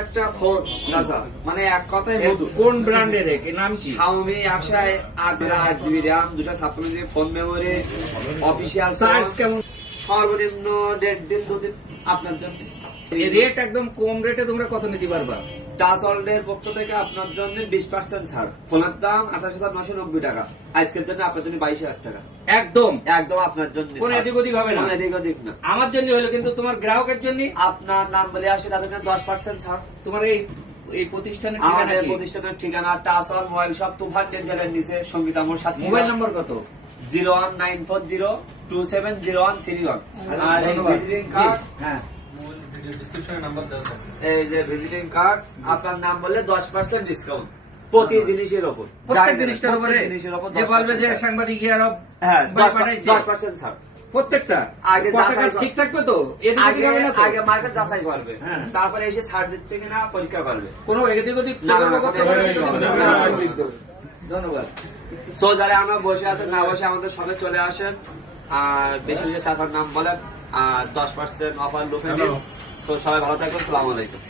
একটা ফোন মানে এক কথায় কোন ব্র্যান্ডের নাম কি? Xiaomi 8GB RAM 256GB phone memory official size কেমন? সর্বনিম্ন 1.5 দিন 2 দিন আপনার জন্য। রেট একদম কম রেটে তোমরা কত নিতে পারবা? টাচ ওয়ার্ল্ডের পক্ষ থেকে আপনার জন্য 20% ছাড়। ফোনের দাম 28,990 টাকা, আজকের জন্য আপনার জন্য 22,000 টাকা একদম একদম আপনার জন্য। কোন এদিক ওদিক হবে না, কোনো এদিক ওদিক না। আমার জন্য হলো, কিন্তু তোমার গ্রাহকের জন্য আপনার নাম বলে আসে তাদের জন্য 10% ছাড়। তোমার এই প্রতিষ্ঠানের ঠিকানা আমাদের কি? প্রতিষ্ঠানের ঠিকানা টাচ ওয়ার্ল্ড মোবাইল শপ, তুফান টেন্ডারের নিচে, সঙ্গীত আমার সাথে। মোবাইল নাম্বার কত? 01940270131। আর এই ধন্যবাদ। ভিজিটিং কার্ড, হ্যাঁ, এই যে ভিজিটিং কার্ড, আপনার নাম বললে 10% ডিসকাউন্ট প্রতি জিনিসের উপর, প্রত্যেক জিনিসটার উপরে। প্রত্যেক জিনিসের উপর যে বলবে যে 10% সাংবাদিক আরব হ্যাঁ পাঠাইছে 10% ছাড়। প্রত্যেকটা আগে কথা যাচাই ঠিক থাকবে তো? এদিক ওদিক হবে না তো? আগে মার্কেট যাচাই করবে, হ্যাঁ। তারপরে এসে ছাড় দিচ্ছে কিনা পরীক্ষা করবে। কোনো এদিক ওদিক না, না, করতে কোনো হবে না। এদিক ওদিক হবে না। ধন্যবাদ। সো যারা আমরা বসে আছেন না বসে আমাদের সাথে চলে আসেন, আর বেশি বেশি চাচার নাম বলেন, আর 10% অফার লুফে নিন। সো সবাই ভালো থাকবেন, সালাম আলাইকুম।